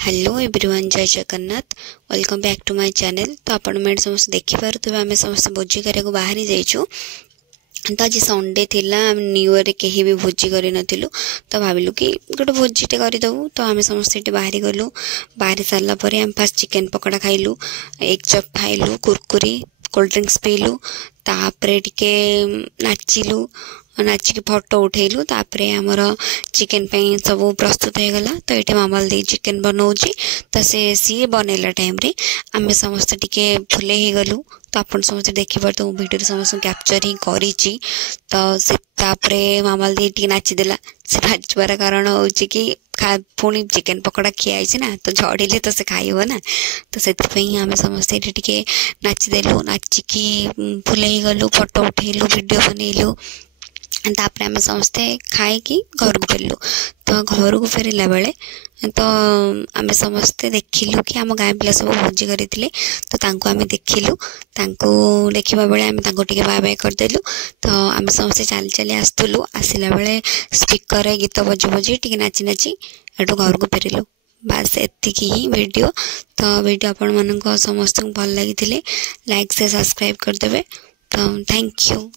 Hello everyone, जय Jagannath. Welcome back to my channel. तो आपण मैंने समस्त देखिपे आम समस्त भोजी करा बाहरी जाइछु। तो आज संडे थिला, न्यू ईयर कहीं भी भोजी कर नथिलु। तो भाविलु कि गोटे भोजीटे करदेबू। तो आम समस्त बाहरी गलु। बाहरी सारा पर आम फास्ट चिकेन पकड़ा खाइलु, एग चप खाइलु, कुरकुरी, कोल्ड ड्रिंक्स पीलु। तापरे टिके नाचिलु, नाचिक फोटो उठेलु। तापरे हमर चिकेन पे सब प्रस्तुत हो गला। तो ये मामल दे चिकेन बनाऊँगी। तो सी बनैला टाइम रे आम समस्त टिके फुले ही गलु। तो आपन समस्त देखिपार तो वीडियो समस्त कैप्चर ही करी। तो से तापरे मामल दी टी नाचिदेला। से नाचबार कारण हूँ कि पुणी चिकेन पकड़ा खियाई ना, तो झड़िले तो से खाइब ना। तो से आम समस्त टिके नाचिदेलु, नाचिकी फुले ही गलु, फोटो उठेलु, वीडियो बनैलु। तापर आम समस्ते खाई घर को फेरलु। तो घर को फेरला बेले तो आम समस्ते देखिलु कि आम गाँ पिला सब भोजी करते। तो तांको आम देखिलु, तांको देखा बेले आम टिके बाय बाय करदेलु। तो आम समस्ते चली चली आसलु। आसला बेले स्पीकर गीत बजी बजी टिके नाची नाची एटू घर को फेरलु। बास एतिक ही वीडियो। तो वीडियो आपण मन समस्त भल लगी लाइक से सब्सक्राइब करदे। तो थैंक यू।